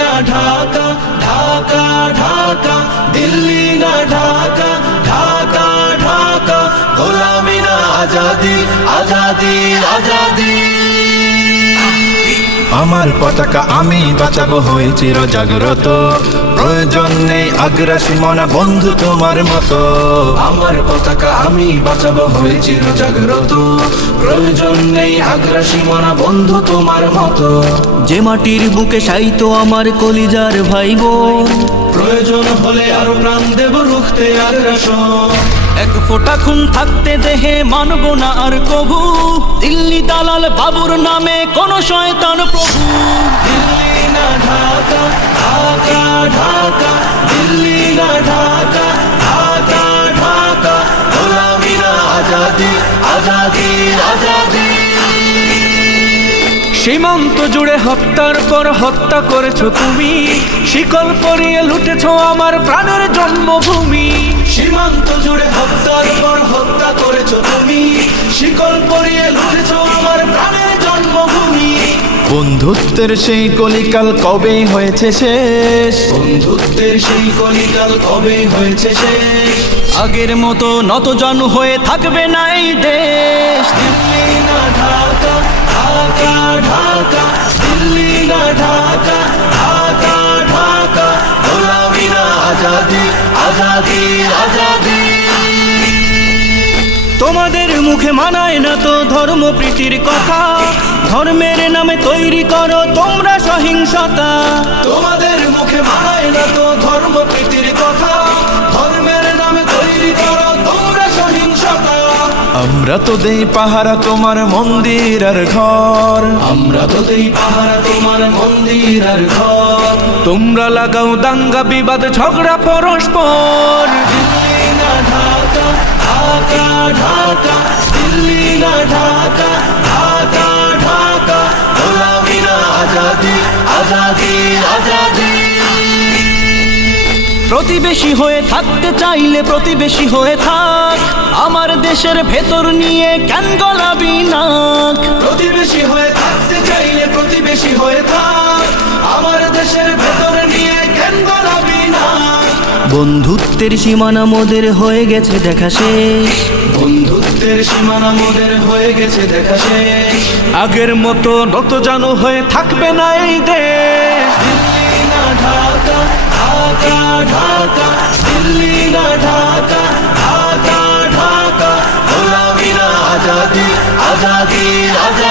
না ঢাকা, ঢাকা ঢাকা, দিল্লি না ঢাকা, ঢাকা ঢাকা, গোলামি না আজাদি, আজাদি আজাদি। আমার পতাকা আমি বাঁচাবো হয়ে চির জাগ্রত, প্রয়োজন নেই আগ্রাসী মনা বন্ধু তোমার মতো। আমার পতাকা আমি বাঁচাবো হয়ে চির জাগ্রত, প্রয়োজন নেই আগ্রাসী মনা বন্ধু তোমার মতো। যে মাটির বুকে সাইতো আমার কলিজার ভাই বোন, প্রয়োজন হলে আরো প্রাণ দেব রুখতে আগ্রাসন। এক ফোঁটা খুন থাকতে দেহে মানব না আর কভু, দিল্লি দালাল বাবুর নামে কোন শয়তান প্রভু। দিল্লি না ঢাকা, ঢাকা ঢাকা, দিল্লি না ঢাকা, ঢাকা ঢাকা, গোলামি না আজাদি, আজাদি আজাদি। সীমান্ত জুড়ে হত্যার পর হত্যা করেছো তুমি, শিকল পরিয়ে লুটেছো আমার প্রাণের জন্মভূমি। সীমান্ত জুড়ে হত্যার পর হত্যা করেছো তুমি, শিকল পরিয়ে লুটেছো আমার প্রাণের জন্মভূমি। বন্ধুত্বের সেই কলিকাল কবে হয়েছে শেষ, বন্ধুত্বের সেই কলিকাল কবে হয়েছে শেষ। আগের মতো নতজানু হয়ে থাকবে না এই দেশ। দিল্লি না ঢাকা, ঢাকা ঢাকা, দিল্লি না ঢাকা, ঢাকা ঢাকা, গোলামি না আজাদি, আজাদি আজাদি। তোমাদের মুখে মানায় না তো ধর্মপ্রীতির কথা, ধর্মের নামে তৈরি করো তোমরা সহিংসতা। তোমাদের মুখে মানায় না তো ধর্মপ্রীতির কথা, ধর্মের নামে তৈরি করো তোমরা সহিংসতা। আমরা তো দেই পাহারা তোমার মন্দির আর ঘর, আমরা তো দেই পাহারা তোমার মন্দির আর ঘর। তোমরা লাগাও দাঙ্গা বিবাদ ঝগড়া পরস্পর। দিল্লি না ঢাকা, ঢাকা ঢাকা, দিল্লি না ঢাকা, ঢাকা ঢাকা, গোলামি না আজাদি, আজাদি আজাদি। প্রতিবেশী হয়ে থাকতে চাইলে প্রতিবেশী হয়ে থাক, আমার দেশের ভেতর নিয়ে কেন গলাবি নাক। প্রতিবেশী হয়ে থাকতে চাইলে প্রতিবেশী হয়ে থাক, আমার দেশের ভেতর নিয়ে কেন গলাবি না। বন্ধুত্বের সীমানা মোদের হয়ে গেছে দেখা শেষ, বন্ধুত্বের সীমানা মোদের হয়ে গেছে দেখা শেষ। আগের মতো নতজানু হয়ে থাকবে না এই দেশ। দিল্লি না ঢাকা, ঢাকা ঢাকা, দিল্লি না ঢাকা, ঢাকা ঢাকা, গোলামি না আজাদি, আজাদি আজাদি।